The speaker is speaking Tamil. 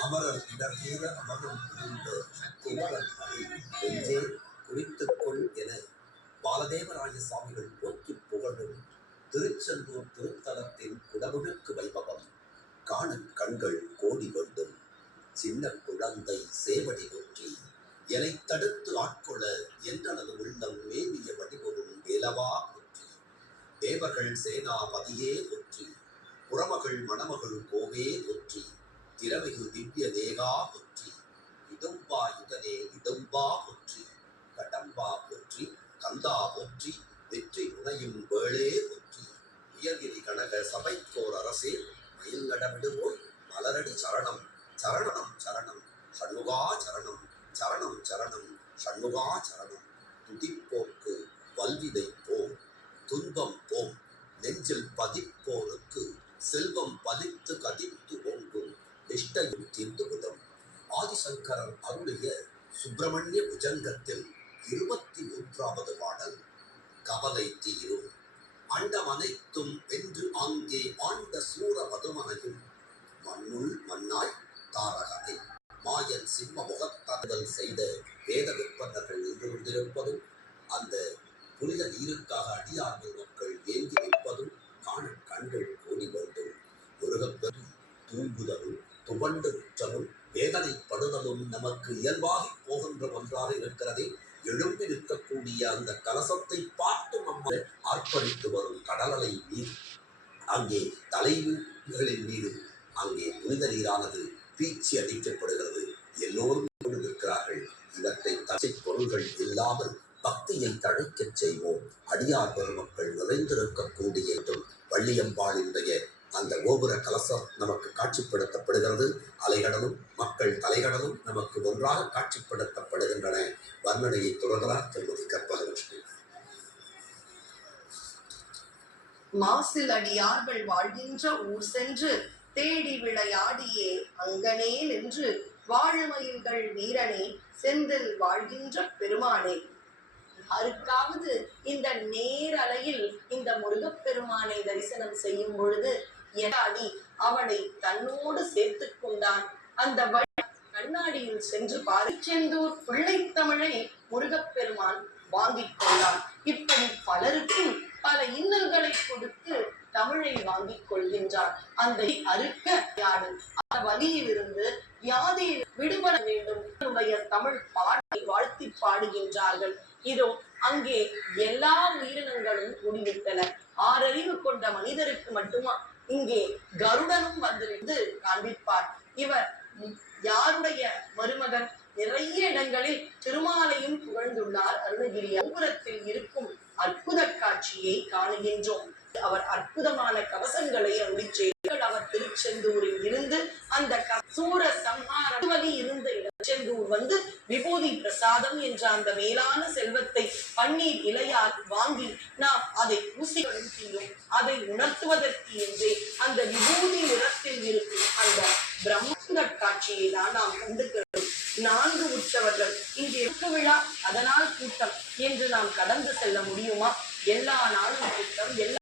அமரர் இடர்தீர அமரும் புரிந்த குமரன் நெஞ்சே குறித்துக்கொள் என பாலதேவராய சுவாமிகள் போற்றி புகழும் திருச்செந்தூர் திருத்தலத்தின் குடமுழுக்கு வைபவம் காண கண்கள் கோடி வேண்டும். சின்ன குழந்தை சேவடி ஒற்றி எனை தடுத்து ஆட்கொள்ள என்றனது வேலவா போற்றி. தேவர்கள் சேனாபதியே போற்றி. புறமகள் மணமகள் கோவே போற்றி. திறமிகு திவ்ய தேகா போற்றி. இடும்பா யுகனே இடும்பா போற்றி. கடம்பா போற்றி. கந்தா போற்றி. வெற்றி உணையும் வேளே போற்றி. உயர்கிரி கனக சபைக்கோர் அரசே மயில் நடமிடுவோய் மலரடி சரணம் சரணம் சரணம் சண்முகா சரணம் சரணம் சரணம் சண்முகா சரணம். துதிப்போர்க்கு வல்விதை போம் துன்பம் போம் நெஞ்சில் பதிப்போருக்கு செல்வம் பதித்து கதித்து ஓங்கும் நிஷ்டையும் தீர்ந்துவிடும். ஆதிசங்கரர் அருளிய சுப்பிரமணிய புஜங்கத்தில் 23வது பாடல். கவலை தீரும் அண்டமனைத்தும் வென்று ஆங்கே ஆண்ட சூர மதுமனையும் மண்ணுள் மண்ணாய் தாரகனை மாயன் சிம்ம முகத்தறுதல் செய்த வேத விற்பனர்கள் நின்று கொண்டிருப்பதும் அந்த புனித நீருக்காக அடியார்கள் மக்கள் ஏங்கி நிற்பதும் காண கண்கள் கூடி வேண்டும். முருகப்பெரு தூங்குதலும் துவண்டு உற்றலும் வேதனைப்படுதலும் நமக்கு இயல்பாகி போகின்ற ஒன்றாக இருக்கிறதே. எழும்பி நிற்கக்கூடிய அந்த கலசத்தை பார்த்து நம்மை ஆர்ப்பரித்து வரும் கடலலை மீது அங்கே தலைவர்களின் மீது அங்கே புனித நீரானது பீச்சி அடிக்கப்படுகிறது. எல்லோரும் இருக்கிறார்கள். இவற்றை தசை பொருள்கள் இல்லாமல் பக்தியை தழைக்கச் செய்வோம். அடியார் பெருமக்கள் நிறைந்திருக்கக்கூடிய வள்ளியம்பாளினுடைய அந்த கோபுர கலசம் நமக்கு காட்சிப்படுத்தப்படுகிறது. அலைகடலும் மக்கள் தலைகடலும் நமக்கு ஒன்றாக காட்சிப்படுத்தப்படுகின்றன. வர்ணனையை தொடர்கிறார் திருமதி கற்பகலட்சுமி. மாசில் அடியார்கள் வாழ்கின்ற ஊர் சென்று தேடி விளையாடியே அங்கனே நின்று வாழுமயில்கள் வீரனே செந்தில் வாழ்கின்ற பெருமானே. யாருக்காவது இந்த நேரலையில் இந்த முருகப்பெருமானை தரிசனம் செய்யும் பொழுது எடாடி அவனை தன்னோடு சேர்த்து கொண்டான். அந்த கண்ணாடியில் சென்று பாரிச்செந்தூர் பிள்ளைத்தமிழை முருகப்பெருமான் வாங்கிக் கொண்டான். இப்படி பலருக்கும் பல இன்னல்களை கொடுத்து தமிழை வாங்கிக் கொள்கின்றார். அந்த அறுக்க யாரு அந்த வலியிலிருந்து வியாதியில் விடுபட வேண்டும் தமிழ் பாடலை வாழ்த்தி பாடுகின்றார்கள். இதோ அங்கே எல்லா உயிரினங்களும் கூடிவிட்டன. 6 அறிவு கொண்ட மனிதருக்கு மட்டுமா இங்கே கருடனும் வந்து காண்பிப்பார். இவர் யாருடைய மருமகன்? நிறைய இடங்களில் திருமாலையும் புகழ்ந்துள்ளார் அருணகிரி. கோபுரத்தில் இருக்கும் அற்புத காட்சியை காணுகின்றோம். அவர் அற்புதமான கவசங்களை அருளி செய்தார். அவர் திருச்செந்தூரில் இருந்து அந்த சூர சம்ஹாரவலி இருந்த திருச்செந்தூர் வந்து விபூதி பிரசாதம் என்ற அந்த மேலான செல்வத்தை பன்னீர் இலையால் வாங்கி நாம் அதை பூசி அனுப்பினோம். அதை உணர்த்துவதற்கு என்றே அந்த விபூதி நிறத்தில் இருக்கும் அந்த பிரம்ம காட்சியை தான் நாம் கண்டுக்கிறோம். 4 உற்சவர்கள் இங்கே விழா, அதனால் கூட்டம் என்று நாம் கடந்து செல்ல முடியுமா? எல்லா நாளும் கூட்டம், எல்லா